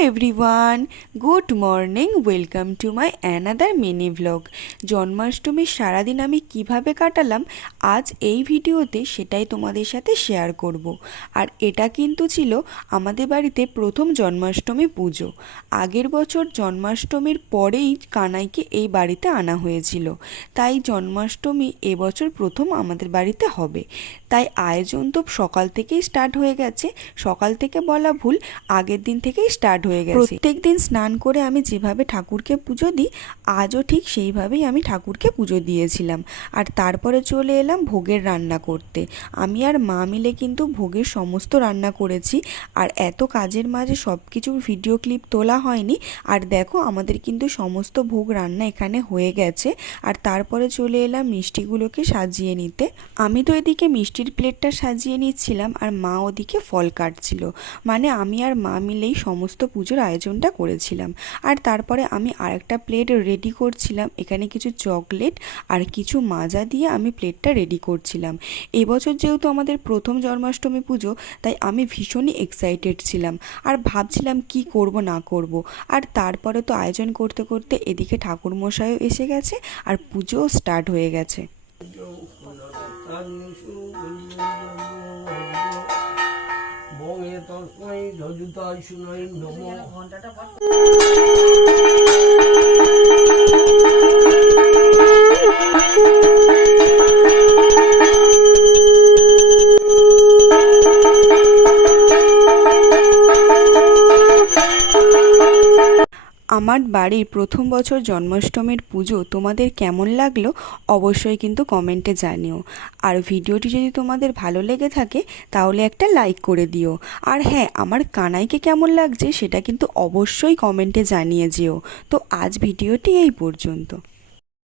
everyone, good morning, welcome to my another mini vlog. জন্মাষ্টমীর সারাদিন আমি কিভাবে কাটালাম আজ এই ভিডিওতে সেটাই তোমাদের সাথে শেয়ার করব। আর এটা কিন্তু ছিল আমাদের বাড়িতে প্রথম জন্মাষ্টমী পুজো। আগের বছর জন্মাষ্টমীর পরেই কানাইকে এই বাড়িতে আনা হয়েছিল, তাই জন্মাষ্টমী এবছর প্রথম আমাদের বাড়িতে হবে। তাই আয়োজন তো সকাল থেকেই স্টার্ট হয়ে গেছে। সকাল থেকে বলা ভুল, আগের দিন থেকেই স্টার্ট হয়ে গেছে। প্রত্যেক দিন স্নান করে আমি যেভাবে ঠাকুরকে পুজো দিই, আজও ঠিক সেইভাবেই আমি ঠাকুরকে পুজো দিয়েছিলাম। আর তারপরে চলে এলাম ভোগের রান্না করতে। আমি আর মা মিলে কিন্তু ভোগের সমস্ত রান্না করেছি। আর এত কাজের মাঝে সব কিছুর ভিডিও ক্লিপ তোলা হয়নি। আর দেখো আমাদের কিন্তু সমস্ত ভোগ রান্না এখানে হয়ে গেছে। আর তারপরে চলে এলাম মিষ্টিগুলোকে সাজিয়ে নিতে। আমি তো এদিকে মিষ্টির প্লেটটা সাজিয়ে নিচ্ছিলাম, আর মা ওদিকে ফল কাটছিল। মানে আমি আর মা মিলেই সমস্ত পুজোর আয়োজনটা করেছিলাম। আর তারপরে আমি আরেকটা প্লেট রেডি করছিলাম। এখানে কিছু চকলেট আর কিছু মাজা দিয়ে আমি প্লেটটা রেডি করছিলাম। এবছর যেহেতু আমাদের প্রথম জন্মাষ্টমী পুজো, তাই আমি ভীষণই এক্সাইটেড ছিলাম আর ভাবছিলাম কি করব না করব। আর তারপরে তো আয়োজন করতে করতে এদিকে ঠাকুরমশাইও এসে গেছে আর পুজোও স্টার্ট হয়ে গেছে। আমার বাড়ির প্রথম বছর জন্মাষ্টমীর পুজো তোমাদের কেমন লাগলো অবশ্যই কিন্তু কমেন্টে জানিও। আর ভিডিওটি যদি তোমাদের ভালো লেগে থাকে তাহলে একটা লাইক করে দিও। আর হ্যাঁ, আমার কানাইকে কেমন লাগছে সেটা কিন্তু অবশ্যই কমেন্টে জানিয়ে যেও। তো আজ ভিডিওটি এই পর্যন্ত।